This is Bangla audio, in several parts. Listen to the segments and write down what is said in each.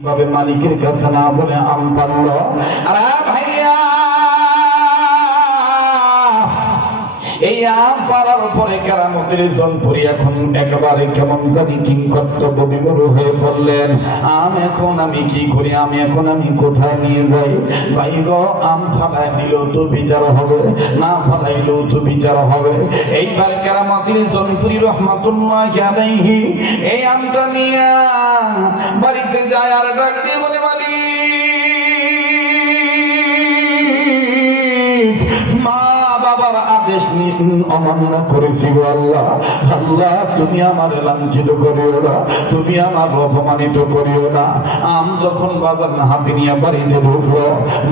ভাবে মালিকের কাছে না বলে আম পারলো। আরে ভাইয়া, এই আম পাড়ার পরে কেরামতের জনপুরি এখন একেবারে কেমন জানি কিং কর্তব্য বিমূঢ় হয়ে পড়লেন। আম এখন আমি কি করি, আমি কোথায় নিয়ে যাই? ভাই গো, আম ফালাই দিলেও তো বিচার হবে, না ফালাইলেও তো বিচার হবে। এইবার কেরামতের জনপুরি রহমাতুল্লাহি আলাইহি এই আমটা নিয়ে বাড়িতে যায় আর ডাক দিয়ে বলে, মালিক, মা বাবার আদেশ অমান্য করেছি গো আল্লাহ। আল্লাহ, তুমি আমার লাঞ্ছিত করিও না, তুমি আমার অপমানিত করিও না। আম যখন বাজার হাতে নিয়ে বাড়িতে ঢুকলো,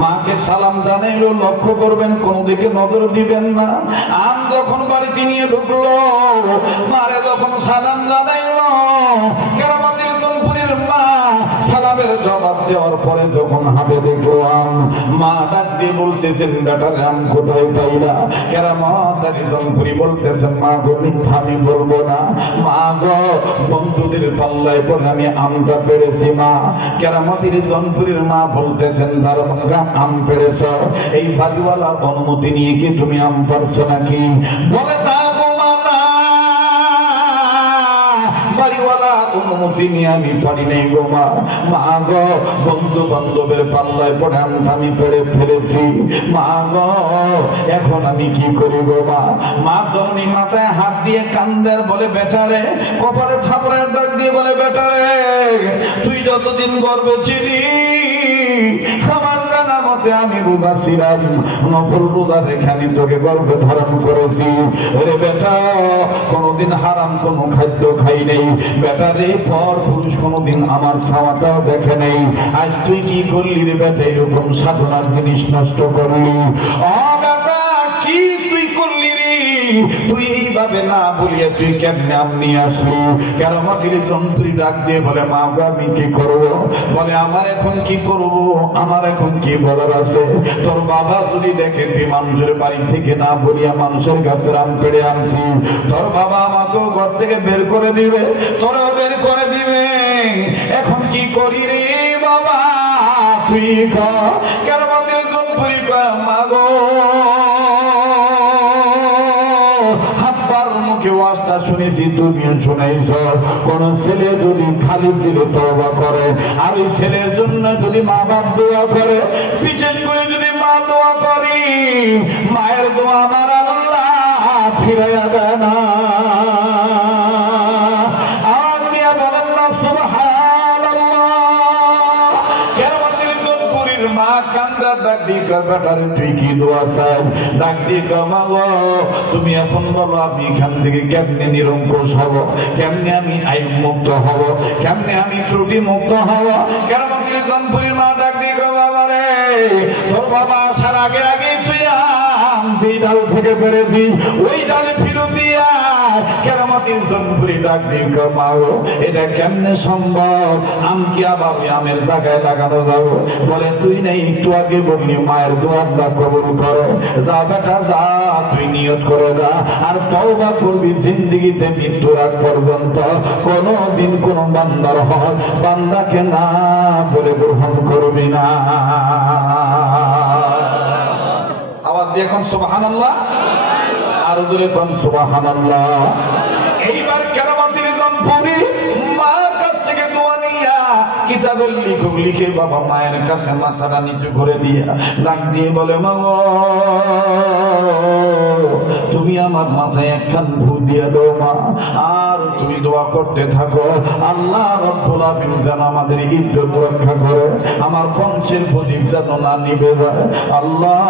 মাকে সালাম জানাইলো, লক্ষ্য করবেন কোন দিকে নজর দিবেন না। আম যখন বাড়িতে নিয়ে ঢুকলো, মারে যখন সালাম জানাইলো, কেরামতের জনপুরীর মা সালামের জবাব দেওয়ার পরে যখন হাতে দেখলো আম, মা ডাক দিয়ে বলতেছেন, বেটার আম কোথায় পাইলা? কেরামতের জনপুরি বলতেছেন, মা গো, মিথ্যা আমি বলবো না, মা গো, বন্ধুদের পাল্লায় পরে আমি আমটা পেরেছি মা। কেরামতের জনপুরীর মা বলতেছেন, তার আম পেরেছ, এই বাড়িওয়ালার অনুমতি নিয়ে কি তুমি আম পারছো নাকি? বলে, তা বাড়িওয়ালার অনুমতি নিয়ে আমি পারি নাই গো মা। মা গো, বন্ধু বান্ধবের পাল্লায় পড়ে আমি পেরে ফেলেছি মা গো, এখন আমি কি করি গো মা? মা তমনি মাথায় হাত দিয়ে কান্দের, বলে, বেটারে, কপালে থাপড়ার ডাক দিয়ে বলে, বেটারে, তুই যতদিন গর্বে ছিলি আমার জানা মতে আমি রোজা ছিলাম, নফল রোজা রেখে আমি তোকে গর্বে ধারণ করেছি। রে বেটা, কোনদিন হারাম কোন খাদ্য খাই নেই বেটারে, পর পুরুষ কোনদিন আমার ছাওয়াটাও দেখে নেই। আজ তুই কি করলি রে বেটা? এরকম সাধনার জিনিস নষ্ট করলি। ও বেটা, কি তুই করলি রে? তুই এইভাবে না বলিয়া তুই কেমনে আম নিয়ে আসলি? কেরামতের জনপুরি ডাক দিয়ে বলে, মা গো, আমি কি করবো? বলে, আমার এখন কি করবো, আমার এখন কি বলার আছে? তোর বাবা যদি দেখে তুই মানুষের বাড়ি থেকে না বলিয়া মানুষের গাছের আম পেড়ে আনছি, তোর বাবা আমাকেও ঘর থেকে বের করে দিবে, তোরও বের করে দিবে। এখন কি করি রে বাবা, তুই কেরামতের জনপুরি কয়, মা গো, মুখে ওয়াজটা শুনেছি, তুমিও শুনাইছ, কোন ছেলে যদি খালি দিলে তওবা করে, আর ওই ছেলের জন্য যদি মা বাপ দোয়া করে, বিশেষ করে যদি মা দোয়া করি, মায়ের দোয়া আমার আল্লাহ ফিরাইয়া দেয় না। আওয়াজ দিয়া বলেন না সুবহানাল্লাহ। কেরামতের জনপুরীর মা কান্দা ডাক দিয়ে কয়, বেটারে, তুই কি দোয়া চাই? ডাক দিয়ে কয়, মা গো, তুমি এখন বলো, আমি এখান থেকে কেমনে নিরঙ্কুশ হব, কেমনে আমি আইব মুক্ত হব, কেমনে আমি ত্রুটি মুক্ত হব? কেরামতের জনপুরীর মা ডাক দিয়ে কয়, বাবা রে, তোর বাবা আসার আগে আগে তুই আম যে ডাল থেকে পেরেছি ওই ডালে ফিরত দিয়া। কেরামতের জনপুরি ডাক দিয়ে কয়, মা গো, এটা কেমনে সম্ভব? আম কি আবার আমের জায়গায় লাগানো যাবে? বলে, তুই নেই একটু আগে বললি মায়ের দোয়াটা কবুল করে, যা বেটা যা, তুই নিয়ত করে যা, আর তওবা করবি জিন্দেগিতে মৃত্যুর আগ পর্যন্ত কোনদিন কোন বান্দার হক বান্দাকে না বলে গ্রহণ করবি না। আওয়াজ দিয়ে এখন সুবহানাল্লাহ, আর জোরে কোন সুবহানাল্লাহ। এইবার কেরামতের জনপুরি মার কাছ থেকে দোয়া নিয়া কিতাবের লিখক লিখে বাবা মায়ের কাছে মাথাটা নিচু করে দিয়া ডাক দিয়ে বলে, মা গো, তুমি আমার মাথায় একখান ভূ দিয়ে দাও মা, আর তুমি দোয়া করতে থাকো, আল্লাহ রাব্বুল আলামিন যেন আমাদের ইজ্জত রক্ষা করে, আমার বংশের প্রদীপ যেন না নিভে যায়, আল্লাহ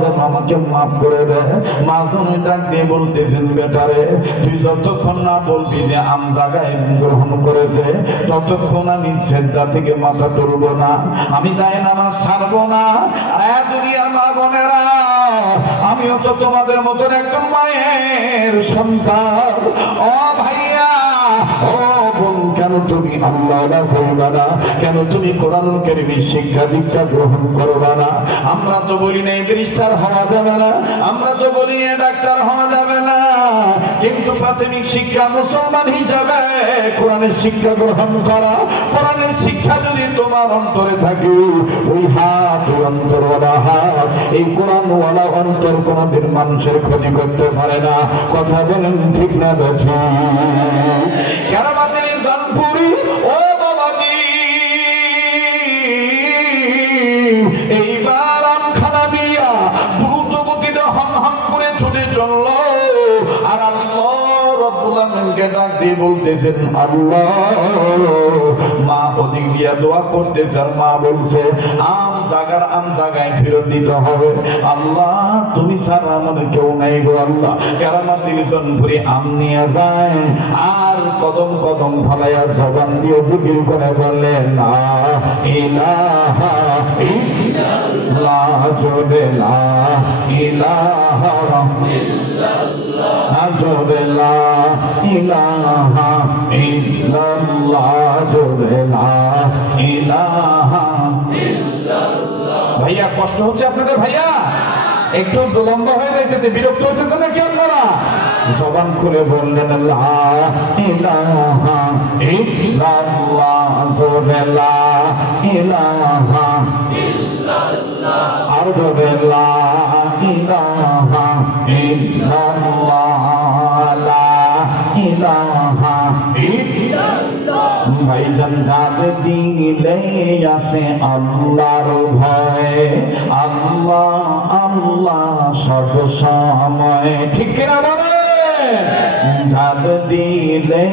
যেন আমাকে মাফ করে দেয়। মা শুনে ডাক দিয়ে বলতেছেন, বেটারে, তুই যতক্ষণ না বলবি যে আম জায়গায় গ্রহণ করেছে, ততক্ষণ আমি সেজদা থেকে মাথা তুলব না, আমি যাই নামাজ ছাড়বো না। আর দুনিয়ার মা বোনেরা, আমিও তো তোমাদের মতন একজন মায়ের সন্তান। ও ভাইয়া, ও বোন, কেন কেন তুমি আল্লাহ হইবা না? কেন তুমি কোরআনুল কারীমের শিক্ষা দীক্ষা গ্রহণ করবা না? আমরা তো বলি নাই ব্যারিস্টার হওয়া যাবে না, আমরা তো বলি ডাক্তার হওয়া যাবে না, কিন্তু প্রাথমিক শিক্ষা মুসলমান হিসাবে কোরআনের শিক্ষা গ্রহণ করা। কোরআনের শিক্ষা যদি তোমার অন্তরে থাকে, ওই হাত, ওই অন্তরওয়ালা হাত, এই কোরআনওয়ালা অন্তর কোনদিন মানুষের ক্ষতি করতে পারে না। কথা বলেন ঠিক না বেঠি? কেরামতের জানপুরি ও বাবাজি, এইবার আমখানা দিয়া দ্রুত গতিতে হন হন করে ছুটে চলল। আর আল্লাহ রব্বুল আমিনকে ডাক দিয়ে বলতেছেন, আল্লাহ। মা ওদিক দিয়া দোয়া করতেছে, আর মা বলছে আম জায়গায় ফেরত দিতে হবে। আল্লাহ তুমি ছাড়া আমাদের কেউ নাই গো আল্লাহ। কেরামতের জানপুরি আম নিয়ে যায়, আর কদম কদম ফলাইয়া জবান দিয়ে জিকির করে বলে, লা ইলাহা ইল্লাল্লাহ, জোরে লা ইলাহা ইল্লাল্লাহ, জোরে লা ইলাহা ইল্লাল্লাহ, জোরে লা ইলাহা ইল্লাল্লাহ। ভাইয়া কষ্ট হচ্ছে আপনাদের? ভাইয়া একটু লম্বা হয়ে যাইতেছে, বিরক্ত হচ্ছে নাকি আপনারা? জবান খুলে বললেন, লা ইলাহা ইল্লাল্লাহ, জোরে লা ইলাহা ইল্লাল্লাহ, আর জোরে লা ইলাহা ইল্লাল্লাহ, লা ইলাহা ইল্লাল্লাহ। ভাইজান যার দিলে আছে আল্লাহর ভয়, আল্লাহ আল্লাহ সব সময়, ঠিক কিনা বলে? যার দিলে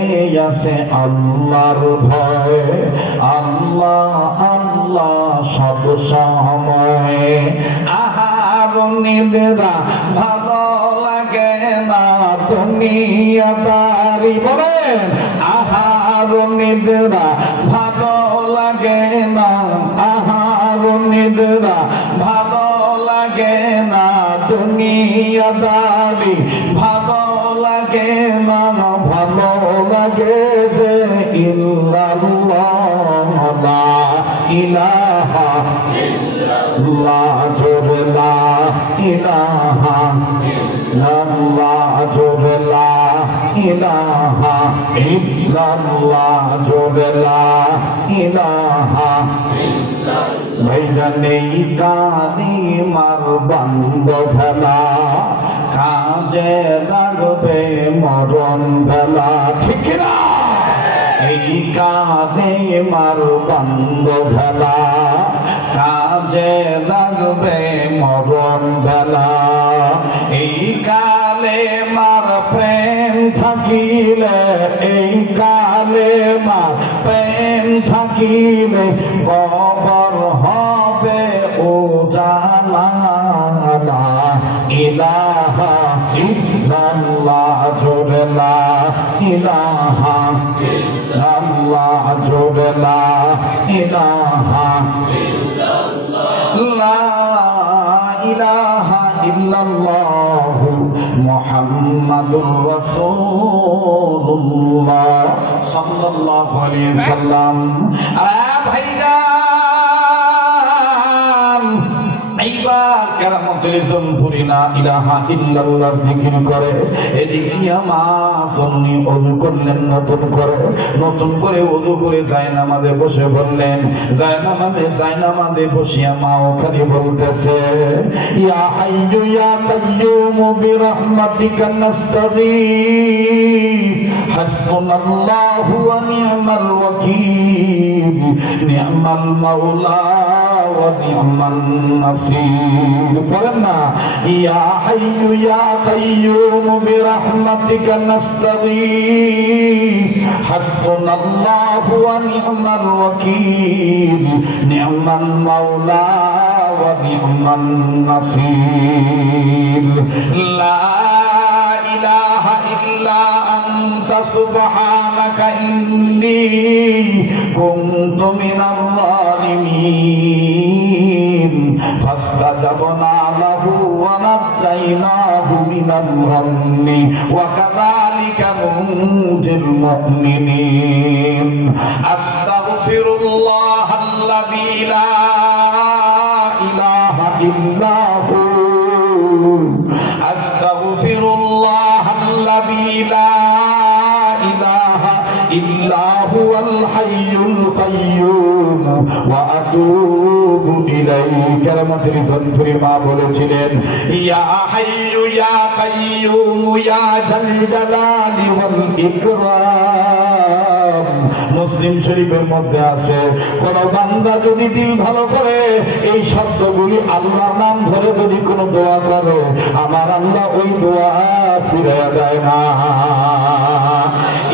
আছে আল্লাহর ভয়, আল্লাহ আল্লাহ সব সময়। আহার নিদ্রা ভালো লাগে না দুনিয়াদারি, বলেন আহার নিদ্রা ভালো লাগে না, আহার নিদ্রা ভালো লাগে না দুনিয়াদারি, ভালো লাগে না, ভালো লাগে যে ইল্লাল্লাহ, লা ইলাহা ইল্লাল্লাহ, জোরে লা ইলাহা ইল্লাল্লাহ, জোরে লা ইলাহা ইল্লাল্লাহ, জোরে লা ইলাহা ইল্লাল্লাহ। ভাইজান এই কালিমার বান্দ খেলা কাজে লাগবে মরণ বেলা, ঠিক না? এই কালিমার বান্দ খেলা কাজে লাগবে মরণ বেলা। এই কালেমার প্রেম থাকিলে, এই কালেমার প্রেম থাকিলে কবর হবে উজালা, লা ইলাহা ইল্লাল্লাহ, জোরে লা ইলাহা ইল্লাল্লাহ, জোরে লা ইলাহা ইল্লাল্লাহ, লা ইলাহা ইল্লাল্লাহ মুহাম্মাদুর রাসূলুল্লাহ সাল্লাল্লাহু আলাইহি সাল্লাম। ভাইজান এইবার কেরামতের জানপুরি লা ইলাহা ইল্লাল্লাহ জিকির করে, এদিকে মা জননী ওযু করলেন নতুন করে ওযু করে জায়নামাজে বসে বললেন, জায়নামাজে বসিয়া মা ওখানে বলতেছে, ইয়া হাইয়ু ইয়া কাইয়ুম বিরহমাতিকা নাস্তাগীথ, হাসবুনাল্লাহু ওয়া নি'মাল ওয়াকিল, নি'মাল মাওলা ওয়া নি'মান নাসির। পড়েন না, ইয়া হাইয়ু ইয়া কাইয়ুম বিরহমাতিকা নাস্তাগীথ, হাসবুনাল্লাহু ওয়া নি'মাল ওয়াকিল, নি'মাল মাওলা ওয়া নি'মান নাসির। লা ইলাহা ইল্লা আনতা সুবহানাকা ইন্নী কুনতু মিনাল যালিমিন। ফাস্তাজাবনা লাহু ওয়া নাজাইনাহু মিনাল গাম্মি ওয়া কাযালিকা নুনজিল মুমিনিন আস্তাগফিরুল্লাহাল্লাযী লা ইলাহা ইল্লা হু আস্তাগফিরুল্লাহাল্লাযী লা ইলাহা ইল্লা হুয়াল হাইয়ুল কাইয়্যুম ওয়া আতুবু ইলাইহি। কেরামতের জনপুরীর মা বলেছিলেন, ইয়া হাইয়্যু ইয়া কাইয়্যুম ইয়া যাল জালালি ওয়াল ইকরাম। মুসলিম শরীফের মধ্যে আছে, কোন বান্দা যদি দিল ভালো করে এই শব্দগুলি আল্লাহর নাম ধরে যদি কোনো দোয়া করে, আমার আল্লাহ ওই দোয়া ফিরিয়ে দেয় না।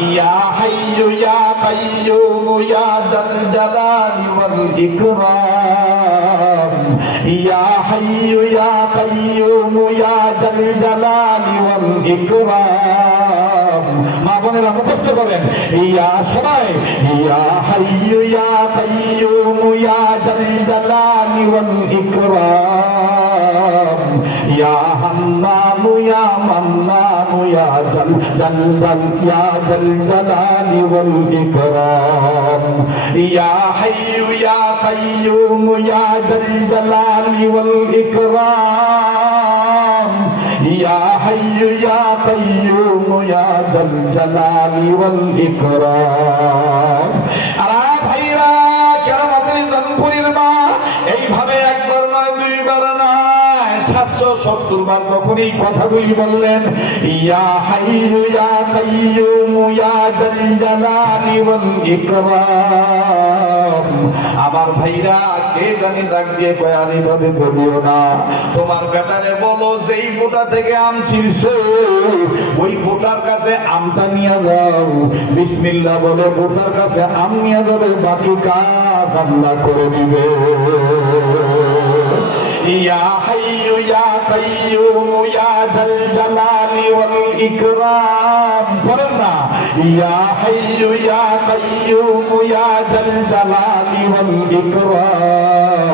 ইয়া হাইয়্যু ইয়া কাইয়্যুম ইয়া যাল জালালি ওয়াল ইকরাম, ইয়া হাইয়্যু ইয়া কাইয়্যুম ইয়া যাল জালালি ওয়াল ইকরাম। মা বোনেরা মুখস্থ করেন, ইয়া সবাই, ইয়া হাইয়্যু ইয়া কাইয়্যুম ইয়া যাল জালালি ওয়াল ইকরাম, ইয়া হান্নানু ইয়া মান্নানু ইয়া যাল জালালি ওয়াল ইকরাম, ইয়া হাইয়্যু ইয়া কাইয়্যুম ইয়া যাল জালালি ওয়াল ইকরাম, ইয়া হাইয়্যু ইয়া কাইয়্যুম ইয়া যাল জালালি ওয়াল ইকরাম। আরে ভাইরা, কেরামতের জনপুরীর মা এইভাবে একবার নয়, দুইবার নয়, 770 বার তখন এই কথাগুলি বললেন, ইয়া হাইয়্যু ইয়া কাইয়্যুম ইয়া যাল জালালি ওয়াল ইকরাম। আমার ভাইরা, কে জানি ডাক দিয়ে কয়, আর এইভাবে বলিও না, তোমার বেটারে বলো যেই বোটা থেকে আম ছিঁড়ছে ওই বোটার কাছে আমটা নিয়ে যাও, বিসমিল্লাহ বলে বোটার কাছে আম নিয়ে যাবে, বাকি কাজ আল্লাহ করে দিবে। ইয়া হাইয়্যু ইয়া কাইয়্যুম ইয়া যাল জালালি ওয়াল ইকরাম। বলেন না, ইয়া হাইয়্যু ইয়া কাইয়্যুম ইয়া যাল জালালি ওয়াল ইকরাম,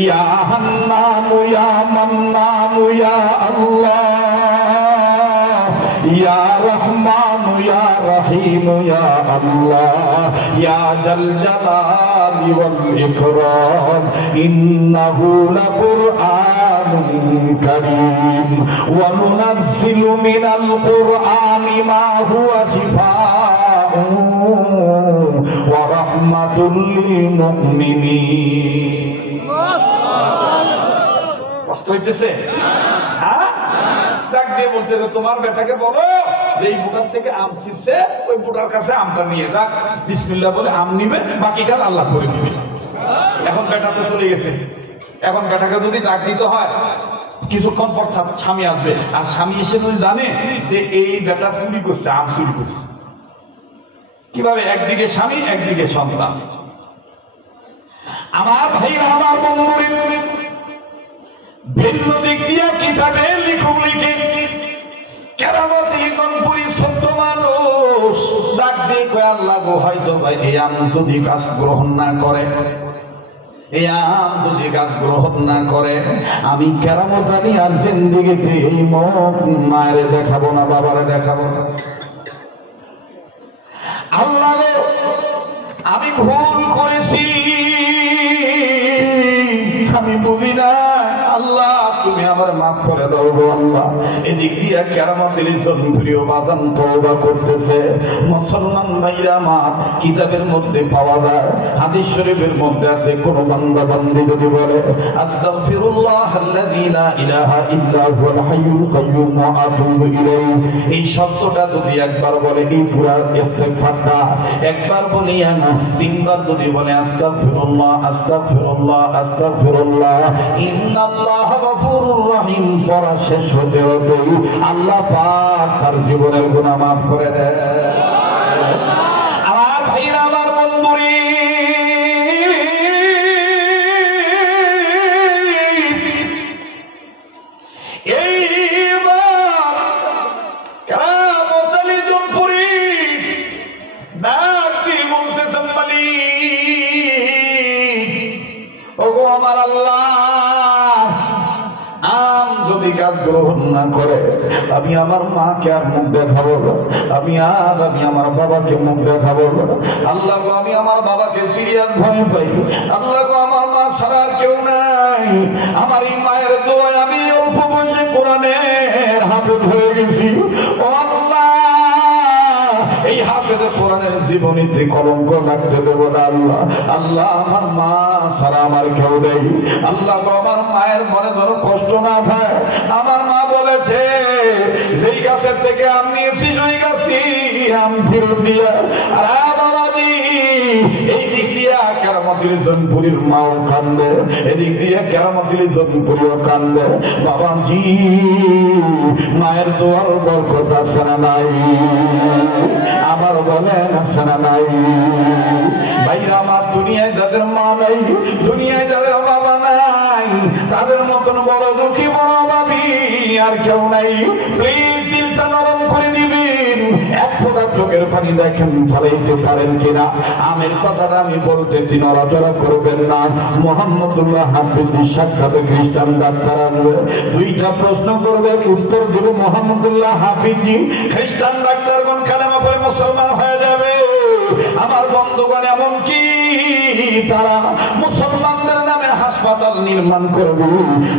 ইয়া হান্নানু ইয়া মান্নানু ইয়া আল্লাহ, ইয়া রহমানু ইয়া রহিম ইয়া আল্লাহ, ইয়া যাল জালালি ওয়াল ইকরাম। ইন্নাহু লাকুরআনুন কারীম ওয়া নুনাজ্জিলু মিনাল কুরআনি মা হুয়া শিফাউন ওয়া রাহমাতুল লিল মুমিনিন। কষ্ট হইতেছে? হ্যাঁ, ডাক দিয়ে বলতেছে, তোমার বেটাকে বলো যে এই বোটার থেকে আম ছিঁড়ছে ওই বোটার কাছে আমটা নিয়ে যাক, বিসমিল্লাহ বলে আম নিবে, বাকি কাজ আল্লাহ করে দিবে। এখন বেটা তো চলে গেছে, এখন বেটাকে যদি ডাক দিতে হয় কিছুক্ষণ পর স্বামী আসবে, আর স্বামী এসে যদি জানে যে এই বেটা চুরি করছে, আম চুরি করছে, কিভাবে? একদিকে স্বামী, একদিকে সন্তান। আমার ভাইরা, আমার বন্ধুরা, ভিন্ন দিক দিয়ে কিতাবে লিখুক লিখে কেরামতের জনপুরী সত্য মানুষ ডাক দিয়ে কয়, আল্লাহ গো, হয়তো ভাই এই আম যদি কাজ গ্রহণ না করে, এই আম যদি কাজ গ্রহণ না করে, আমি কেরামত আমি আর জিন্দেগিতে এই মুখ মায়েরে দেখাবো না, বাবারে দেখাবো না। আল্লাহ গো, আমি ভুল করেছি, আমি বুঝি না, আল্লাহ তুমি আমার মাফ করে দাও গো আল্লাহ। এদিক দিয়া কেরামতের জনপ্রিয় বাজান তওবা করতেছে। মুসলমান ভাইরা আমার, কিতাবের মধ্যে পাওয়া যায়, হাদিস শরীফের মধ্যে আছে, কোন বান্দা বান্দি যদি বলে আস্তাগফিরুল্লাহাল্লাযী লা ইলাহা ইল্লা হুয়াল হাইয়ুল কাইয়্যুম ওয়া আতুবু ইলাইহি, এই শব্দটা যদি একবার বলে, এই পুরা ইস্তিগফারটা একবার বলিয়া না, 3 বার যদি বলে আস্তাগফিরুল্লাহ আস্তাগফিরুল্লাহ আস্তাগফিরুল্লাহ ইন্নাল্লাহ গফুরুর রহিম, পড়া শেষ হতে হতে আল্লাহ পাক তার জীবনের গুনাহ মাফ করে দেয়। আমার ভাইরা, আমার বন্ধুরা, কেরামতের জনপুরী ডাক দিয়ে বলতেছে, মালিক, ওগো আমার আল্লাহ, আম যদি যদি কাজ গ্রহণ না করে আমি আমার মাকে আর মুখ দেখাবো না, আমি আমার বাবাকে মুখ দেখাবো না। আল্লাহ গো, আমি আমার বাবাকে সিরিয়াস ভয় পাই। আল্লাহ গো, আমার মা ছাড়া আর কেউ নাই। আমার এই মায়ের দোয়ায় আমি অল্প বয়সে কোরআনের হাফেজ হয়ে গেছি। ও আল্লাহ, এই হাফেজে কোরআনের জীবনীতে কলঙ্ক লাগতে দেব না আল্লাহ। আল্লাহ, আমার মা ছাড়া আমার কেউ নেই। আল্লাহ গো, আমার মায়ের মনে যেন কষ্ট না হয়। আমার মা বলেছে, যেই গাছের থেকে আম নিয়েছি ওই গাছি আম ফেরত দিয়া। বাবাজি, এই দিক দিয়া কেরামতুল জনপুরীর মাও কান্দে, এদিক দিয়ে কেরামতুল জনপুরীও কান্দে। বাবাজি, মায়ের দোয়ার বরকত আছে না নাই? আবার বলেন আছে না নাই? ভাইরা আমার, দুনিয়ায় যাদের মা নাই, দুনিয়ায় যাদের বাবা নাই, তাদের মতন বড় দুঃখী বড় ভাবি আর কেউ নাই। প্লিজ দিলটা নরম করে দিবেন। এক ফোঁটা চোখের পানি দেখেন ফলাইতে পারেন কিনা। আমের কথাটা আমি বলতেছি, নড়াচড়া করবেন না। মোহাম্মদুল্লাহ হাফিজি সাক্ষাতে খ্রিস্টান ডাক্তার আসবে, দুইটা প্রশ্ন করবে, উত্তর দেবে মোহাম্মদুল্লাহ হাফিজি। খ্রিস্টান ডাক্তারগণ কালেমা পড়ে মুসলমান হয়ে যাবে। আমার বন্ধুগণ, এমন কি তারা মুসলমানদের নামে হাসপাতাল নির্মাণ করবে।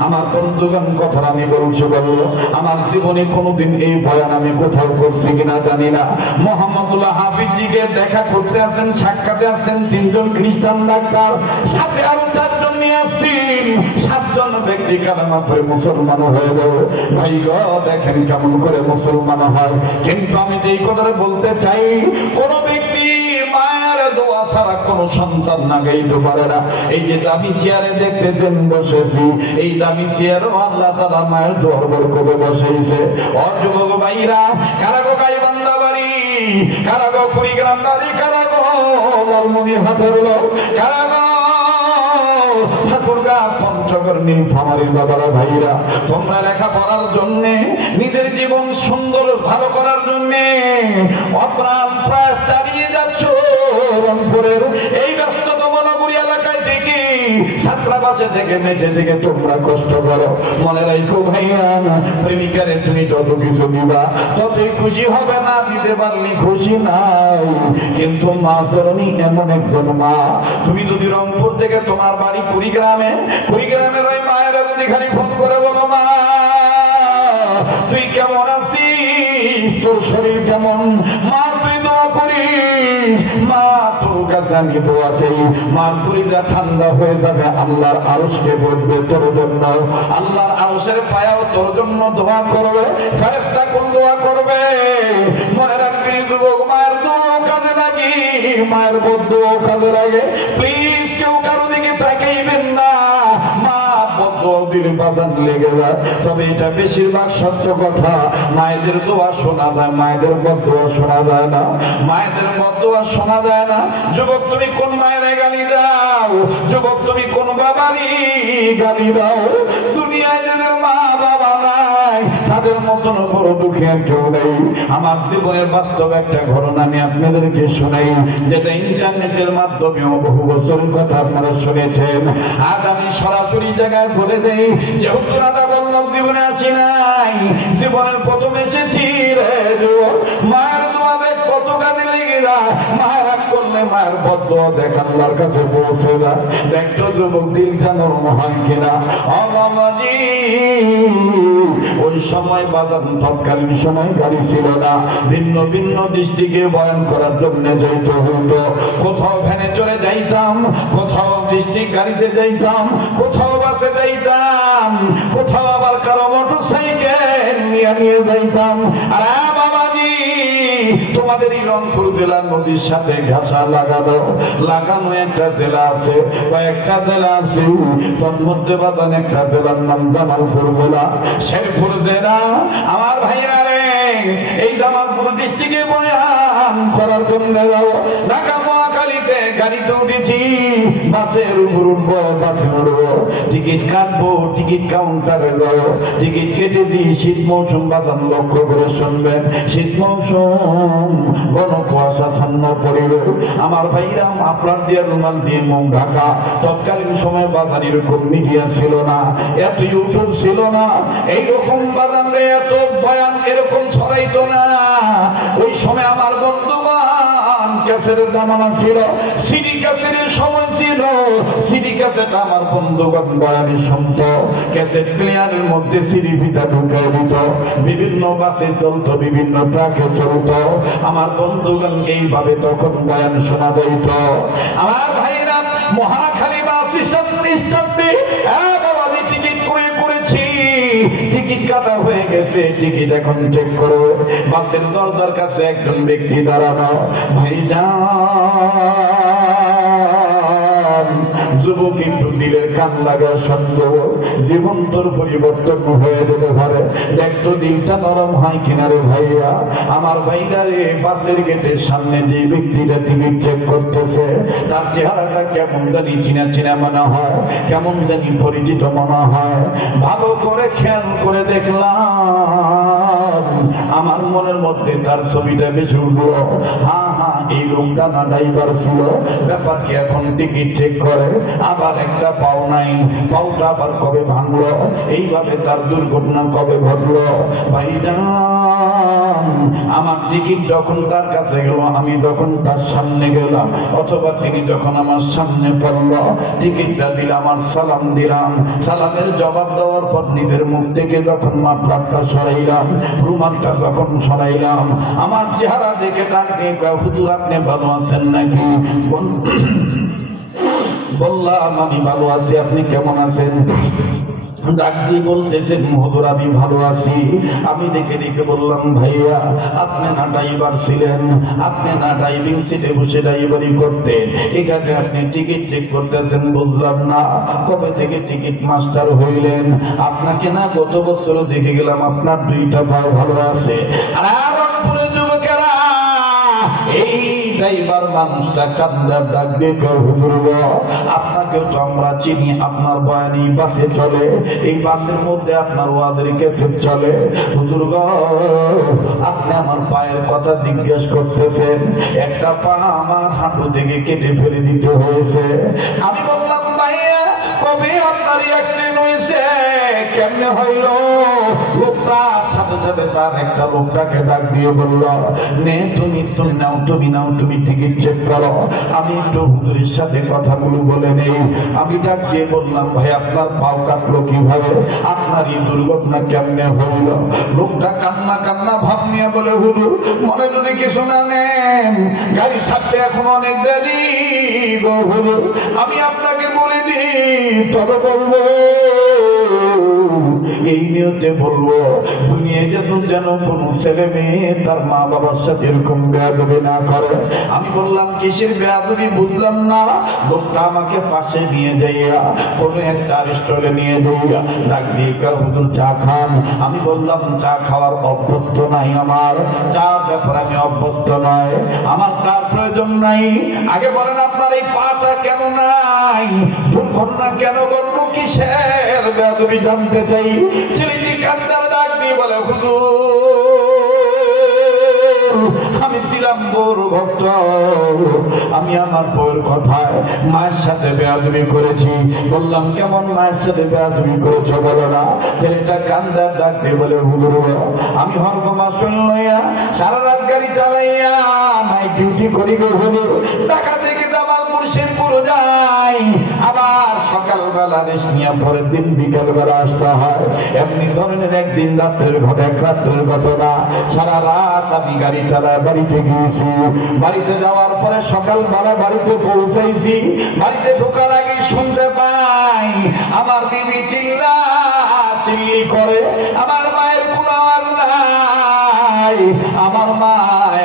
আমার বন্ধুগণ, কথাটা আমি বলছি, বলবো আমার জীবনে কোনোদিন এই বয়ান আমি কোথাও করছি কিনা জানি না। মোহাম্মদুল্লাহ হাফিজিকে দেখা করতে আসেন, সাক্ষাতে আসেন 3 জন খ্রিস্টান ডাক্তার, সাথে আরো 4 জন নিয়ে আসছেন। 7 জন ব্যক্তি কালেমা পড়ে মুসলমান হয়ে যাবে। ভাই গো, দেখেন কেমন করে মুসলমান হয়। কিন্তু আমি যে এই কথাটা বলতে চাই, কোন ব্যক্তি মায়ের দোয়া ছাড়া কোন সন্তান না গাইতে পারে না। এই যে দামি চেয়ারে দেখতেছেন বসেছি, এই দামি চেয়ারও আল্লাহ তাআলা মায়ের দোয়ার বরকতে বসাইছে। ও যুবক ভাইরা, কারা গো গাইবান্ধা বাড়ি, কারা গো কুড়িগ্রাম বাড়ি, কারা গো লালমনিরহাটের লোক, কারা গো ঠাকুরগা পঞ্চগড় নীলফামারীর বাবারা ভাইরা, তোমরা লেখাপড়ার জন্য, নিজের জীবন সুন্দর ভালো করার জন্য অপ্রাণ প্রয়াস চালিয়ে যাচ্ছ। রংপুরের এই ব্যস্ততম নগরী এলাকায় থেকে, ছাত্রাবাসে থেকে, মেঝে থেকে তোমরা কষ্ট করো। মনে রাখো ভাইয়া, প্রেমিকারে তুমি যত কিছু দিবা ততই খুশি হবে, না দিতে পারলে খুশি নাই। কিন্তু মা জননী এমন একজন মা, তুমি যদি রংপুর থেকে তোমার বাড়ি কুড়িগ্রামে, কুড়িগ্রামের ওই মায়েরা যদি খালি ফোন করে বলো, মা তুই কেমন আছিস, তোর শরীর কেমন, মা তুই দোয়া করিস, মা তোর কাছে আমি দোয়া চাই, মার কলিজা ঠান্ডা হয়ে যাবে। আল্লাহর আরশকে বলবে তোর জন্য, আল্লাহর আরশের পায়াও তোর জন্য দোয়া করবে, ফেরেশতাকুল দোয়া করবে। মনে রাখবি যুবক, মায়ের দোয়া কাজে লাগে, মায়ের বদদোয়া কাজে লাগে। প্লিজ কেউ কারো দিকে তাকাইবেন না। মা বদদোয়া দিলে বাজান লেগে যায়, তবে এটা বেশিরভাগ সত্য কথা। মায়েদের দোয়া শোনা যায়, মায়েদের বদদোয়া শোনা যায় না, মায়েদের বদদোয়া শোনা যায় না। যুবক, তুমি কোন মায়ের গালি দাও? যুবক, তুমি কোন বাবারই গালি দাও? দুনিয়ায় যাদের মা বাবা নাই, তাদের মতন বড় দুঃখী আর কেউ নেই। আমার জীবনের বাস্তব একটা ঘটনা আমি আপনাদেরকে শোনাই, যেটা ইন্টারনেটের মাধ্যমেও বহু বছরের কথা আপনারা শুনেছেন। আজ আমি সরাসরি জায়গায় বলে দেই, যেহেতু রাজা বল্লভ জীবনে আছি নাই, জীবনের প্রথম এসেছি রে যুবক। মায়ের দোয়া দেখ কত কাজে লেগে যায়। মায়ের রাগ করলে মায়ের বদদোয়া দেখ আল্লাহর কাছে পৌঁছে যায়। দেখতো যুবক, দিলটা নরম হয় কিনা। ও বাবাজি, ওই সময় বাজার, তৎকালীন সময় গাড়ি ছিল না, ভিন্ন ভিন্ন ডিস্ট্রিক্টে বয়ান করার জন্য যাইতে হতো। কোথাও ভ্যানে চড়ে যাইতাম, কোথাও ডিস্ট্রিক্ট গাড়িতে যাইতাম, কোথাও বাসে যাইতাম, কোথাও আবার কারো মোটর সাইকেল নিয়ে যাইতাম। আর বাবাজি, তোমাদের এই রংপুর জেলার নদীর সাথে ঘাসা লাগানো একটা জেলা আছে, কয়েকটা জেলা আছে, তার মধ্যে বাদান একটা জেলার নাম জামালপুর জেলা, শেরপুর জেলা। আমার ভাইরা রে, এই জামালপুর ডিস্ট্রিক্টে বয়ান করার জন্য যাও, ঢাকা নোয়াখালীতে গাড়িতে উঠেছি, বাসের উপর উঠবো, বাসে উঠবো, টিকিট কাটবো, টিকিট কাউন্টারে যাবো, টিকিট কেটে দিই। শীত মৌসুম বাজান লক্ষ্য করে শুনবেন, শীত মৌসুম, ঘন কুয়াশা ছন্ন পরিবেশ। আমার ভাইরা আপনার দিয়ে রুমাল দিয়ে মুখ ঢাকা। তৎকালীন সময় বাজার এরকম মিডিয়া ছিল না, এত ইউটিউব ছিল না, এইরকম বাজারে এত বয়ান এরকম ছড়াইতো না। ওই সময় আমার বন্ধুগণ ক্যাসেটের জামানা ছিল, সিডি ক্যাসেটের সময় ছিল। সিডি ক্যাসেট আমার বন্ধুগণ বয়ানি শুনত, ক্যাসেট প্লেয়ারের মধ্যে সিডি ফিতা ঢুকাই দিত, বিভিন্ন বাসে চলতো, বিভিন্ন ট্রাকে চলতো। আমার বন্ধুগণ এইভাবে তখন বয়ান শোনা যাইত। আমার ভাইরা মহাখালী বাস স্ট্যান্ডে বাবাজি টিকিট করেছি, টিকিট কাটা হয়ে গেছে, টিকিট এখন চেক করো। বাসের দরজার কাছে একজন ব্যক্তি দাঁড়ানো। ভাইজান, যুবক একটু দিলের কান লাগা সন্দেহ, জীবন তোর পরিবর্তন হয়ে যেতে পারে, দেখতো দিলটা নরম হয় কিনারে ভাইয়া। আমার ভাইরা রে, বাসের গেটের সামনে যে ব্যক্তিটা টিকিট চেক করতেছে, তার চেহারাটা কেমন জানি চিনা চিনা মনে হয়, কেমন জানি পরিচিত মনে হয়। ভালো করে খেয়াল করে দেখলাম, আমার মনের মধ্যে তার ছবিটা বেশি উঠলো। হ্যাঁ হ্যাঁ, এই লোকটা না ড্রাইভার ছিল। ব্যাপার কি, এখন টিকিট চেক করে, আবার একটা পাও নাই, পাওটা আবার কবে ভাঙলো, এইভাবে তার দুর্ঘটনা কবে ঘটলো। ভাইজান, আমার টিকিট যখন তার কাছে গেল, আমি যখন তার সামনে গেলাম, অথবা তিনি যখন আমার সামনে পড়ল, টিকিটটা দিলাম আর সালাম দিলাম। সালামের জবাব দেওয়ার পর নিজের মুখ থেকে যখন মাফলারটা সরাইলাম, রুমালটা যখন সরাইলাম, আমার চেহারা দেখে ডাক দিয়ে, হুজুর আপনি ভালো আছেন নাকি? বললাম আমি ভালো আছি, আপনি কেমন আছেন? ডাক দিয়ে বলতেছেন, হুজুর আমি ভালো আছি। আমি দেখে দেখে বললাম, ভাইয়া আপনি না ড্রাইভার ছিলেন, আপনি না ড্রাইভিং সিটে বসে ড্রাইভারি করতেন, এখানে আপনি টিকিট চেক করতেছেন, বুঝলাম না কবে থেকে টিকিট মাস্টার হইলেন? আপনাকে না গত বছর দেখে গেলাম, আপনার দুইটা পাও ভালো আছে। আর রংপুরে যুবকেরা, এই ড্রাইভার মানুষটা কান্দার ডাক দিয়ে, হুজুর আপনাকেও তো আমরা চিনি, আপনার বয়ানি বাসে চলে, এই বাসের মধ্যে আপনার ওয়াজের ক্যাসেট চলে। হুজুর গো, আপনি আমার পায়ের কথা জিজ্ঞেস করতেছেন, একটা পা আমার হাঁটু থেকে কেটে ফেলে দিতে হয়েছে। আমি বললাম, ভাইয়া কবে আপনার অ্যাক্সিডেন্ট হয়েছে, কেমনে হইল? লোকটা সাথে সাথে তার একটা লোকটাকে ডাক দিয়ে বলল, নে তুমি নাও, তুমি টিকিট চেক করো, আমি একটু হুজুরের সাথে কথাগুলো বলে নেই। আমি ডাক দিয়ে বললাম, ভাই আপনার পাও কাটলো কিভাবে, আপনার এই দুর্ঘটনা কেমনে হইল? লোকটা কান্না কান্না ভাব নিয়ে বলে, হুজুর মনে যদি কিছু না নেন, গাড়ি ছাড়তে এখন অনেক দেরি গো হুজুর, আমি আপনাকে বলে দিই, তবে বলবো এই নিয়তে বলবো, দুনিয়ায় যেন কোনো ছেলে মেয়ে তার মা বাবার সাথে এরকম বেয়াদবি না করে। আমি বললাম, কিসের বেয়াদবি বুঝলাম না। লোকটা আমাকে পাশে নিয়ে যাইয়া কোনো এক চা স্টলে নিয়ে যাইয়া ডাক দিয়ে, হুজুর চা খান। আমি বললাম, চা খাওয়ার অভ্যস্ত নাই, আমার চার ব্যাপারে আমি অভ্যস্ত নয়, আমার চার প্রয়োজন নাই। আগে বলেন আপনার এই পাটা কেন নাই, দুর্ঘটনা কেন ঘটলো, কিসের বেয়াদবি জানতে চাই। ছেলেটি কান্দার ডাক দিয়ে বলে, হুজুর আমি ছিলাম বড় ভক্ত, আমি আমার বউয়ের কথায় মায়ের সাথে বেয়াদবি করেছি। বললাম, কেমন মায়ের সাথে বেয়াদবি করেছো বলো না। ছেলেটা কান্দার ডাক দিয়ে বলে, হুজুর আমি হরগমা শুনলইয়া সারা রাত গাড়ি চালাইয়া নাইট ডিউটি করি গো হুজুর, ঢাকা থেকে জামালপুর শেরপুর যাই, আবার সকালবেলা রেস্ট নিয়ে পরের দিন বিকালবেলা আসতে হয়। এমনি ধরনের একদিন রাত্রের ঘটনা, সারা রাত আমি গাড়ি চালায় বাড়িতে গিয়েছি। বাড়িতে যাওয়ার পরে সকালবেলা বাড়িতে পৌঁছাইছি, বাড়িতে ঢোকার আগে শুনতে পাই আমার বিবি চিল্লি করে, আমার মায়ের কোনো আওয়াজ নাই। আমার মা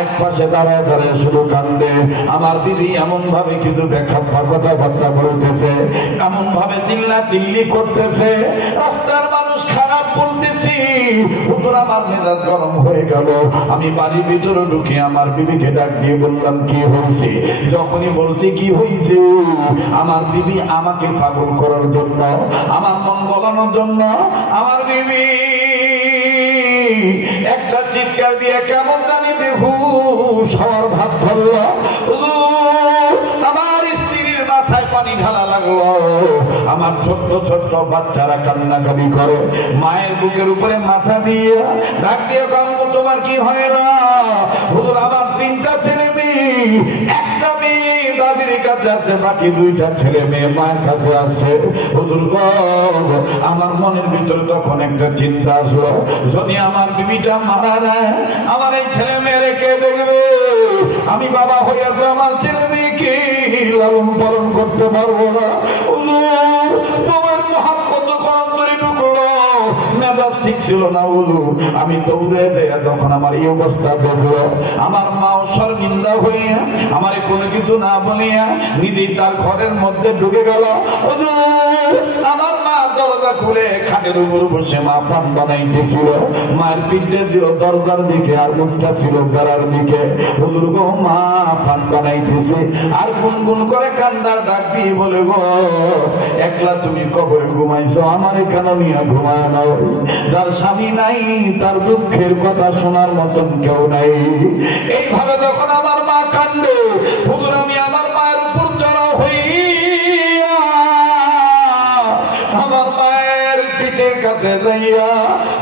এক পাশে দাঁড়ায় দাঁড়ায় শুধু কান্দে, আমার বিবি এমন ভাবে কিছু ব্যাখ্যা কথাবার্তা বলতেছে, এমন ভাবে চিল্লি করতেছে, রাস্তার মানুষ খারাপ বলতেছি হুজুর আমার মেজাজ গরম হয়ে গেল। আমি বাড়ির ভিতরে ঢুকে আমার বিবিকে ডাক দিয়ে বললাম কি হয়েছে? যখনই বলছি কি হয়েছে, আমার বিবি আমাকে পাগল করার জন্য, আমার মন গলানোর জন্য আমার বিবি একটা চিৎকার দিয়ে কেমন জানি বেহুশ হওয়ার ভাব ধরল। আমার স্ত্রীর মাথায় পানি ঢালা লাগলো। আমার ছোট্ট ছোট্ট বাচ্চারা কান্নাকাটি করে, মায়ের বুকের উপরে মাথা দিয়ে ডাক দিয়ে কাম্মু তোমার কি হয় না? হুজুর আমার 3টা ছেলে মেয়ে, একটা মেয়ে দাদির কাছে আছে, বাকি 2টা ছেলে মেয়ে মায়ের কাছে আছে। হুজুর গো, আমার মনের ভিতরে তখন একটা চিন্তা আসলো, যদি আমার বিবিটা মারা যায় আমার এই ছেলে মেয়েরে কে দেখবে? আমি বাবা হয়ে তো আমার ছেলে মেয়েকে লালন পালন করতে পারবো না। হুজুর তোমার মহাব্বত অন্তরে ঢুকলো, মেজাজ ঠিক ছিল না। আমি দৌড়ে যাই, যখন আমার এই অবস্থা দেখলো, আমার মাও শর্মিন্দা হয়ে আমার কোনো কিছু না বলিয়া নিজেই তার ঘরের মধ্যে ঢুকে গেল। আমার মা দরজা খুলে খাটের উপর বসে মা পান বানাইতেছিল। মায়ের পিঠে ছিল দরজার দিকে আর মুখটা ছিল বেড়ার দিকে। হুজুর গো, মা পান বানাইতেছে আর গুনগুন করে কান্দার ডাক দিয়ে বলে গো, একলা তুমি কবরে ঘুমাইছো, আমার কেন নিয়ে ঘুমায় না? যার স্বামী নাই তার দুঃখের কথা শোনার মতন কেউ নাই। এইভাবে যখন আমার মা কান্দে, হুজুর আমি আমার মায়ের উপর চড়া হইয়া আমার মায়ের পিঠের কাছে যাইয়া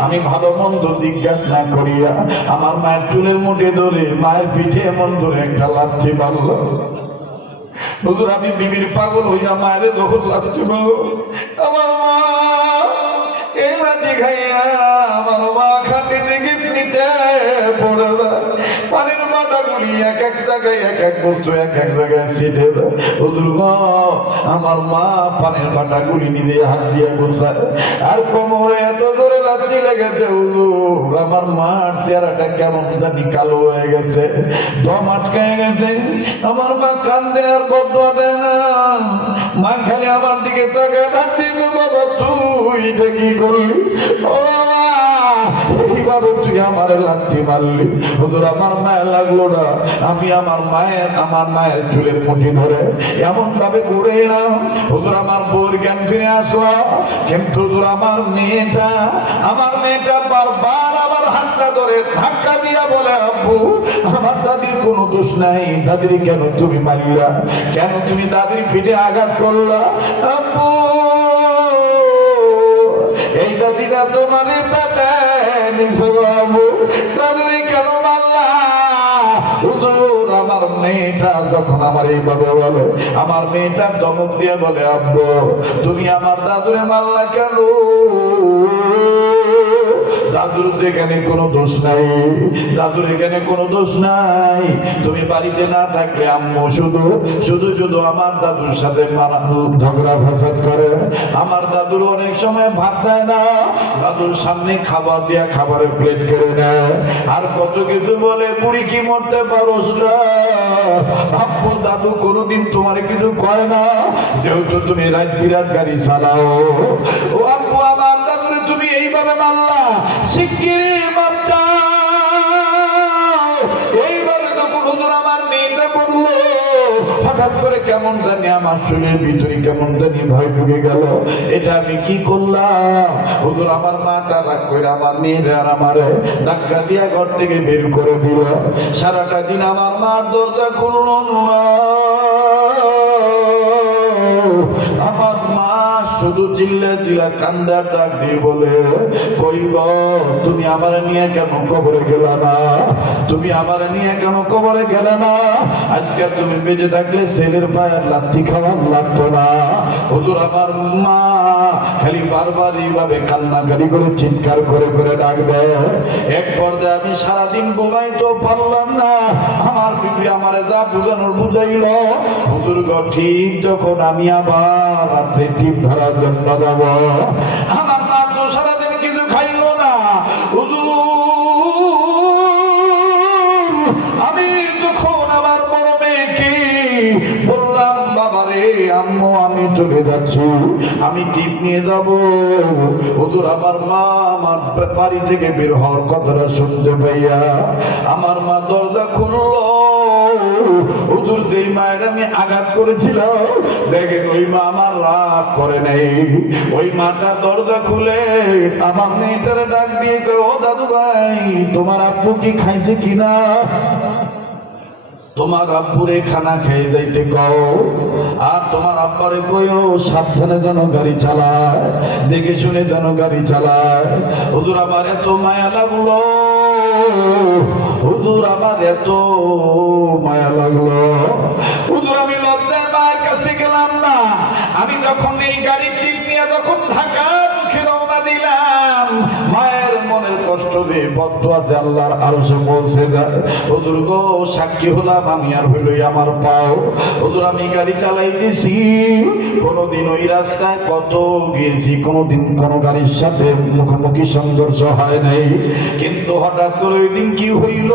আমি ভালো মন্দ জিজ্ঞাসা না করিয়া আমার মায়ের চুলের মুঠে ধরে মায়ের পিঠে এমন ধরে একটা লাথি মারল। হুজুর আমি বিবির পাগল হইয়া মায়ের যখন লাথি মারল, আমার মা এই লাথি খাইয়া আমার মা খাটি থেকে নিচে পড়ে যায়। পানির বাটাগুলি এক এক জায়গায় এক এক বস্তু এক এক জায়গায় ছিটে যায়। হুজুর গো, আমার মা পানির বাটাগুলি নিজে হাত দিয়ে গোছায় আর কোমরে এত জোরে লাথি লেগেছে। হুজুর আমার মার চেহারাটা কেমন জানি কালো হয়ে গেছে, দম আটকায় গেছে। আমার মা কান্দে আর বদয়া দেয় না। মা খালি আমার দিকে তাকায় ডাক দিকে, বাবা তুই এটা কি করলি? ও এইভাবে তুই আমার লাথি মারলি। হুজুর আমার মায়ের লাগলো না। আমি আমার মায়ের চুলের মুঠি ধরে এমন ভাবে ঘুরে এলাম, হুজুর আমার বউর জ্ঞান ফিরে আসলো। কিন্তু হুজুর আমার মেয়েটা বারবার আমার হাতটা ধরে ধাক্কা দিয়া বলে, আব্বু আমার দাদির কোনো দোষ নাই, দাদির কেন তুমি মারিলা? কেন তুমি দাদির পিঠে আঘাত করলা? আব্বু এই দাদিরা তোমার পেটে নিছে, বাবু দাদির কেন মারলা? হুজুর আমার মেয়েটা যখন আমার এইভাবে বলে, আমার মেয়েটা ধমক দিয়ে বলে, আব্বু তুমি আমার দাদুরে মারলা কেন? দাদুর এখানে কোনো দোষ নাই, দাদুর এখানে কোনো দোষ নাই। তুমি বাড়িতে না থাকলে আম্মু শুধু শুধু শুধু আমার দাদুর সাথে ঝগড়া ফাসাদ করে। আমার দাদুর অনেক সময় ভাত দেয় না, দাদুর সামনে খাবার দিয়া খাবারের প্লেট কেড়ে নেয় আর কত কিছু বলে, বুড়ি কি মরতে পারো না? আব্বু দাদু কোনোদিন তোমার কিছু কয় না, যেহেতু তুমি রাত বিরাট গাড়ি চালাও। ও আব্বু আমার দাদুরে তুমি এইভাবে মারলা, শিগগিরই মাপ চাও। এইভাবে যখন হুজুর আমার মেয়েটা বললো, হঠাৎ করে কেমন জানি আমার শরীরের ভিতরে কেমন জানি ভয় ঢুকে গেল। এটা আমি কি করলাম? হুজুর আমার মাটা রাগ করে আমার মেয়েরা আর আমারে ধাক্কা দিয়া ঘর থেকে বের করে দিল। সারাটা দিন আমার মার দরজা খুলল না। আমার মা শুধু চিল্লা কান্দার ডাক দিয়ে বলে, কই গো তুমি আমার নিয়ে কেন কবরে গেলা না? তুমি আমার নিয়ে কেন কবরে গেলে না? আজকে তুমি বেঁচে থাকলে ছেলের পায়ের লাথি খাওয়ার লাগতো না। হুজুর আমার মা খালি বারবার এইভাবে কান্নাকারি করে চিৎকার করে করে ডাক দেয়। এক পর্যায়ে আমি সারাদিন ঘুমাইতে পারলাম না। আমার বিবি আমারে যা বুঝানোর বুঝাইল। হুজুর গো ঠিক যখন আমি আবার রাত্রে টিপ ধরার জন্য যাব, আমার মা তো সারাদিন কিছু খাইল না। আমি যখন আমার বড় মেয়েকে বললাম, বাবা রে আম্মু আমি চলে যাচ্ছি, আমি টিপ নিয়ে যাব। হুজুর আমার মা আমার বাড়ি থেকে বের হওয়ার কথাটা শুনতে পাইয়া আমার মা দরজা খুললো। হুজুর যেই মায়ের আমি আঘাত করেছিলাম, দেখেন ওই মা আমার রাগ করে নাই। ওই মাটা দরজা খুলে আমার মেয়েটারে ডাক দিয়ে কয়, ও দাদু ভাই, তোমার আব্বু কি খাইছে কিনা? তোমার আব্বুরে খানা খেয়ে যাইতে কও, আর তোমার আব্বারে কইও সাবধানে যেন গাড়ি চালায়, দেখে শুনে যেন গাড়ি চালায়। হুজুর আমার এত মায়া লাগলো, হুজুর আমার এত মায়া লাগলো। হুজুর আমি লজ্জায় মায়ের কাছে গেলাম না। আমি যখন এই গাড়ির টিপ নিয়ে যখন ঢাকার মুখে রওনা দিলাম, মায়ের মনের কষ্ট দিয়ে বদ্ধ আছে আল্লাহর আরশে পৌঁছে যায়। হুজুর গো, সাক্ষী হলাম আমি আর হইলই আমার পাও। হুজুর আমি গাড়ি চালাইতেছি, কোনদিন ওই রাস্তায় কত গিয়েছি, কোনদিন কোন গাড়ির সাথে মুখোমুখি সংঘর্ষ হয় নাই, কিন্তু হঠাৎ করে ওই দিন কি হইল,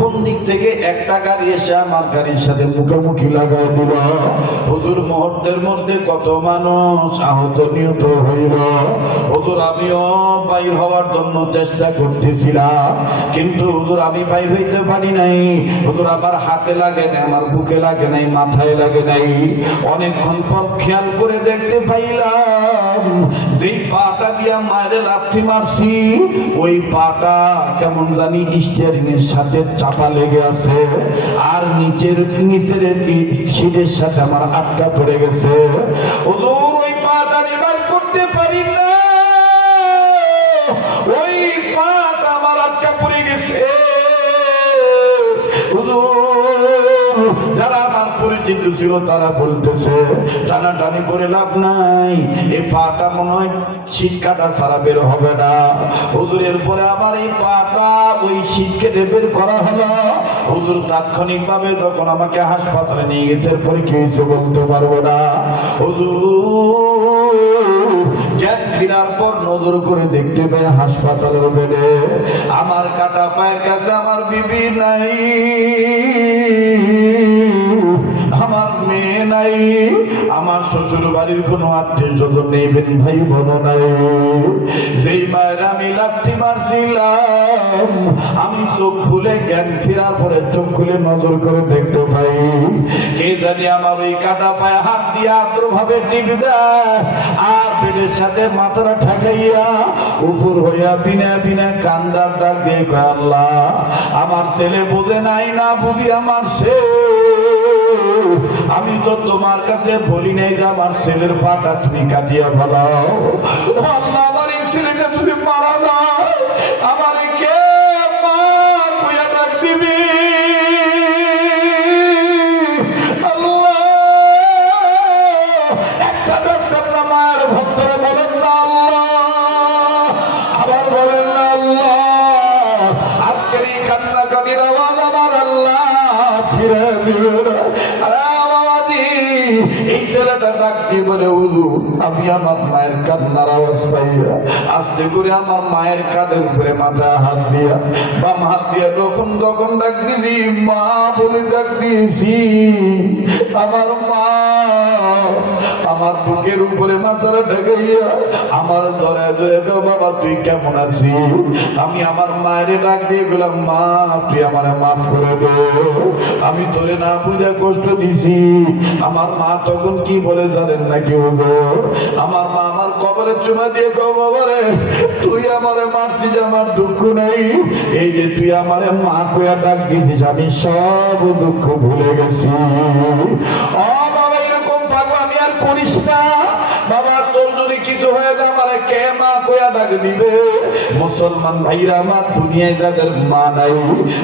কোন দিক থেকে একটা গাড়ি এসে আমার গাড়ির সাথে মুখোমুখি লাগাই দিল। হুজুর মুহূর্তের মধ্যে কত মানুষ আহত নিহত হইল। হুজুর আমিও বাইর হওয়ার জন্য চেষ্টা করতেছিলাম, কিন্তু হুজুর আমি বাইর হইতে পারি নাই। হুজুর আমার হাতে লাগে নাই, আমার বুকে লাগে নাই, মাথায় লাগে নাই। অনেকক্ষণ পর খেয়াল করে দেখতে পাইলাম যেই পাটা দিয়া মায়ের লাথি মারছি, ওই পাটা কেমন জানি স্টিয়ারিং এর সাথে চাপা লেগে আছে, আর নিচের সিটের সাথে আমার আটকা পড়ে গেছে। হুজুর ওই পাটা নিবার করতে পারি না, ওই পাটা আমার আটকা পড়ে গেছে। যারা আমার পরিচিত ছিল তারা বলতেছে টানাটানি করে লাভ নাই, এই পাটা মনে হয় শীত কাটা ছাড়া বের হবে না। হুজুর এরপরে আবার এই পাটা ওই শীত কেটে বের করা হলো। হুজুর তাৎক্ষণিক ভাবে যখন আমাকে হাসপাতালে নিয়ে গেছে, এরপরে কি হয়েছে বলতে পারবো না। হুজুর জ্ঞান ফেরার পর নজর করে দেখতে পাই হাসপাতালের বেডে আমার কাটা পায়ের কাছে আমার বিবি নাই, আমার মেয়ে নাই, আমার শ্বশুর বাড়ির কোনো আত্মীয় স্বজন নেই, ভাই বোন নাই। যেই মায়ের আমি লাথি মারছিলাম, আমি চোখ খুলে জ্ঞান ফেরার পরে চোখ খুলে নজর করে দেখতে পাই কে জানি আমার ওই কাটা পায়ে হাত দিয়ে আদ্র ভাবে টিপে দেয়, আর পেটের সাথে মাথাটা ঠেকাইয়া উপর হইয়া বিনা বিনা কান্দার ডাক দিয়ে কয়, আল্লাহ আমার ছেলে বোঝে নাই, না বুঝি আমার আমি তো তোমার কাছে বলি নাই যে আমার ছেলের পাটা তুমি কাটিয়া ফেলাও। আল্লাহ আমার এই ছেলেটা যদি মারা যায়, আমার কে মা কইয়া ডাক দিবি? আল্লাহ একটা ডাক্তার না মায়ের ভক্তরা বলেন না আল্লাহ, আবার বলেন না আল্লাহ। আজকের এই কান্নাকাটির আওয়াজ আমার আল্লাহ ফিরে দিবে না। এই ছেলেটা ডাক দিয়ে বলে, হুজুর আমি আমার মায়ের কান্নার আওয়াজ পাইয়া আস্তে করে আমার মায়ের কাঁধের উপরে মাথা হাত দিয়া বাম হাত দিয়া যখন ডাক দিদি মা বলে ডাক দিয়েছি, আমার মা আমার বুকের উপরে মাথাটা ঢেকাইয়া আমার ধরে ধরে বাবা তুই কেমন আছিস? আমি আমার মায়ের ডাক দিয়ে বললাম, মা তুই আমার মাফ করে দে, আমি তোরে না বুঝে কষ্ট দিছি। আমার মা তখন কি বলে জানেন নাকি? আমার মা আমার কবরে চুমা দিয়ে কবরে তুই আমারে মারছিস, আমার দুঃখ নেই, এই যে তুই আমারে মা কইয়া ডাক দিছিস, আমি সব দুঃখ ভুলে গেছি। ও বাবা এরকম পাগলামি আর করিস না বাবা, তোর যদি কিছু হয়ে যায় আমারে কে মা কইয়া ডাক দিবে? মুসলমান ভাইরা আমার, দুনিয়ায় যাদের মা নাই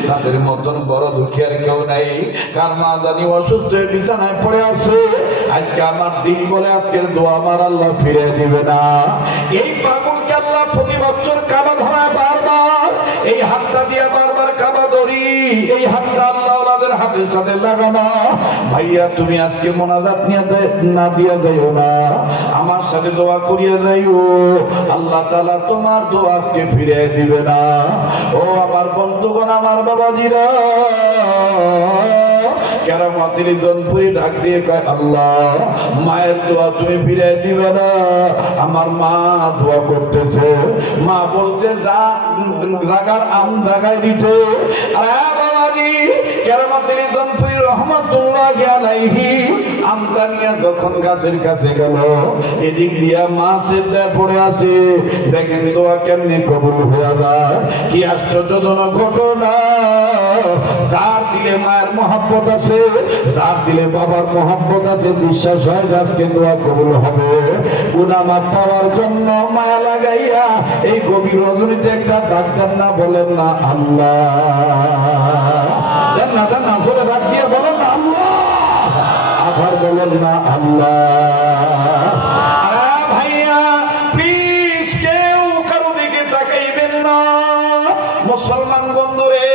তাদের মতন বড় দুঃখী আর কেউ নাই। কার মা জানি অসুস্থ হয়ে বিছানায় পড়ে আছে, আজকে আমার দিন বলে আজকের দোয়া আমার আল্লাহ ফিরে দিবে না। এই পাগলকে আল্লাহ প্রতি বছর কাবা ধরায় বারবার, এই হাতটা দিয়ে বারবার কাবা ধরি, এই হাতটা আল্লাহ ওনাদের হাতের সাথে লাগানো। ভাইয়া তুমি আজকে মোনাজাত নিয়ে না দিয়া যাইও না, আমার সাথে দোয়া করিয়া যাইও, আল্লাহ তাআলা তোমার দোয়া আজকে ফিরে দিবে না। ও আমার বন্ধুগণ, আমার বাবাজিরা, কেরামতির জনপুরি ডাক দিয়ে কয় আল্লাহ মায়ের দোয়া তুমি ফিরাই দিবে না, আমার মা দোয়া করতেছে। মা বলছে যা জাগার আম জাগায় দিতে। আরে বাবাজি কেরামতির জনপুরি রহমাতুল্লাহি আলাইহি আমটা নিয়ে যখন গাছের কাছে গেল, এদিক দিয়া মা সিজদায় পড়ে আছে। দেখেন দোয়া কেমনি কবুল হয়ে যায়, কি আশ্চর্যজনক ঘটনা। যার দিলে মায়ের মহব্বত আছে, যার দিলে বাবার মহব্বত আছে, বিশ্বাস হয় আজকে দোয়া কবুল হবে। গুনাহ মাফ পাওয়ার জন্য মায়া লাগাইয়া এই গভীর রজনীতে একটা ডাক্তার না বলেন না আল্লাহ, দেন না জোরে ডাক দিয়ে বলেন না আল্লাহ, আবার বলেন না আল্লাহ। ভাইয়া প্লিজ কেউ কারো দিকে তাকাইবেন না। মুসলমান বন্ধুরে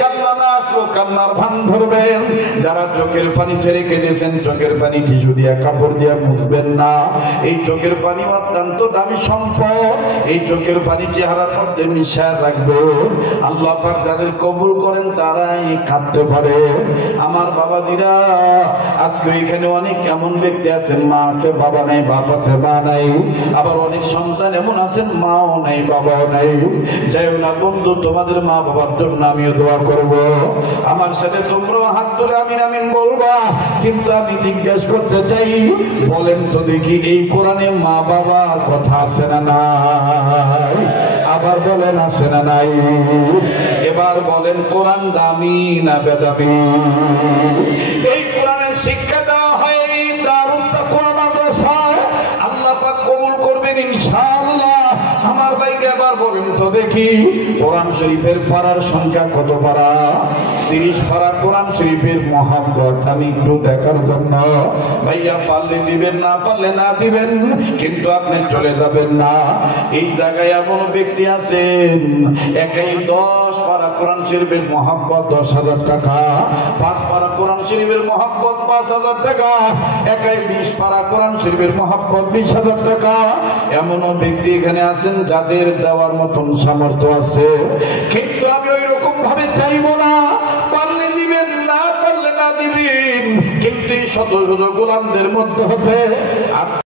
কান্না না আসলো কান্নার ভান ধরবেন। যারা চোখের পানি ছেড়ে কেঁদেছেন চোখের পানি টিস্যু দিয়া কাপড় দিয়া মুছবেন না। এই চোখের পানি অত্যন্ত দামি সম্পদ, এই চোখের পানি চেহারার মধ্যে মিশায় রাখবে। আল্লাহ পাক যাদের কবুল করেন তারাই কাঁদতে পারে। আমার বাবাজিরা আজকে এখানে অনেক এমন ব্যক্তি আছেন মা আছে বাবা নাই, বাপ আছে মা নাই, আবার অনেক সন্তান এমন আছেন মাও নাই বাবাও নাই। যাই না বন্ধু, তোমাদের মা বাবার জন্য আমিও দোয়া করব। আমার সাথে তোমরাও হাত তুলে আমিন আমিন বলবা। কিন্তু আমি জিজ্ঞেস করতে চাই, বলেন তো দেখি এই কোরআনে মা বাবার কথা আছে না নাই? আবার বলেন আছে না নাই? এবার বলেন কোরআন দামি না বেদামি? এই কোরআনের শিক্ষা দেওয়া হয় দারুল তাকওয়া মাদ্রাসায়। আল্লাহ পাক কবুল করবেন ইনশাআল্লাহ। আমার ভাইকে এবার বলেন তো দেখি কোরআন শরীফের পারার সংখ্যা কত পারা? 30 পারা কোরআন শরীফের মহব্বত আমি একটু দেখার জন্য। ভাইয়া পারলে দিবেন, না পারলে না দিবেন, কিন্তু আপনি চলে যাবেন না। এই জায়গায় এমন ব্যক্তি আছেন একাই 10 পারা কোরআন শরীফের মহব্বত 10,000 টাকা, 5 পারা কোরআন শরীফের মহব্বত 5,000 টাকা, একাই 20 পারা কোরআন শরীফের মহব্বত 20,000 টাকা। এমনও ব্যক্তি এখানে আছেন যাদের দেওয়ার মতন সামর্থ্য আছে, কিন্তু আমি ওই রকম ভাবে চাইবো না। পারলে দিবেন, না পারলে না দিবেন, কিন্তু এই শত শত গোলামদের মধ্যে হতে